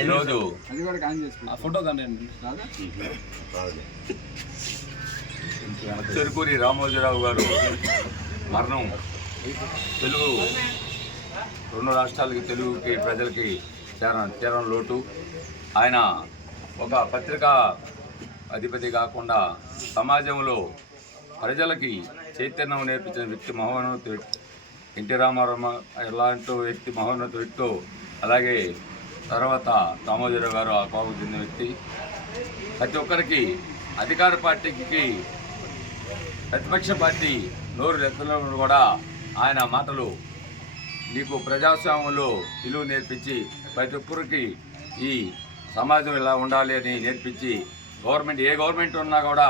ఈరోజు అది కూడా కాన్ చేసుకో ఆ ఫోటో కానీ కాదా చెరుకూరి రామోజీరావు గారు మరణం. తెలుగు రెండు రాష్ట్రాలకి తెలుగుకి ప్రజలకి చేర తీరం లోటు. ఆయన ఒక పత్రికా అధిపతి కాకుండా సమాజంలో ప్రజలకి చైతన్యం నేర్పించిన వ్యక్తి మహోన్నత వ్యక్తి. ఎన్టీ రామారావు ఎలాంటి వ్యక్తి మహోన్నత వ్యక్తి అలాగే తర్వాత రామోజీరావు గారు ఆ కోపం చెందిన వ్యక్తి. ప్రతి ఒక్కరికి అధికార పార్టీకి ప్రతిపక్ష పార్టీ నోరు ఎత్తనప్పుడు కూడా ఆయన మాటలు నీకు ప్రజాస్వామ్యంలో విలువ నేర్పించి ప్రతి ఒక్కరికి ఈ సమాజం ఇలా ఉండాలి అని నేర్పించి గవర్నమెంట్ ఏ గవర్నమెంట్ ఉన్నా కూడా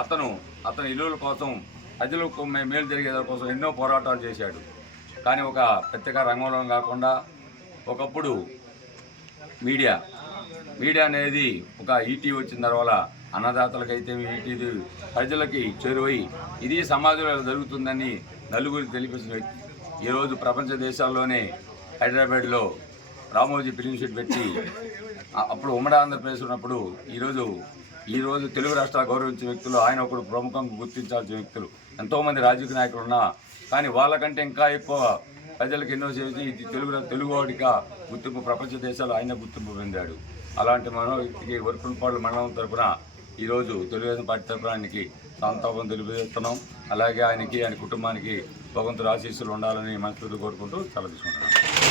అతను అతని ఇల్లుల కోసం ప్రజలకు మేలు జరిగే కోసం ఎన్నో పోరాటాలు చేశాడు. కానీ ఒక ప్రత్యేక రంగంలో కాకుండా ఒకప్పుడు మీడియా. మీడియా అనేది ఒక ఈటీ వచ్చిన తర్వాత అన్నదాతలకైతే ఈటీ ప్రజలకి చేరువై ఇది సమాజంలో జరుగుతుందని నలుగురికి తెలిపించిన వ్యక్తి. ఈరోజు ప్రపంచ దేశాల్లోనే హైదరాబాద్లో రామోజీ ఫిలిం షీట్ పెట్టి అప్పుడు ఉమ్మడి ఆంధ్రప్రదేశ్ ఉన్నప్పుడు ఈరోజు ఈరోజు తెలుగు రాష్ట్రాలు గౌరవించిన వ్యక్తులు ఆయన ఒకడు ప్రముఖంగా గుర్తించాల్సిన వ్యక్తులు. ఎంతోమంది రాజకీయ నాయకులు ఉన్నా కానీ వాళ్ళకంటే ఇంకా ఎక్కువ ప్రజలకు ఎన్నో చేసి ఇది తెలుగు తెలుగువాడిగా గుర్తింపు ప్రపంచ దేశాలు ఆయన గుర్తింపు పొందాడు. అలాంటి మనో వ్యక్తికి వర్కులపాడు మండలం తరపున ఈరోజు తెలుగుదేశం పార్టీ తరపున ఆయనకి సంతాపం తెలియజేస్తున్నాం. అలాగే ఆయనకి ఆయన కుటుంబానికి భగవంతుడు ఆశీస్సులు ఉండాలని మనస్ఫూర్తి కోరుకుంటూ సెలవు తీసుకుంటున్నాం.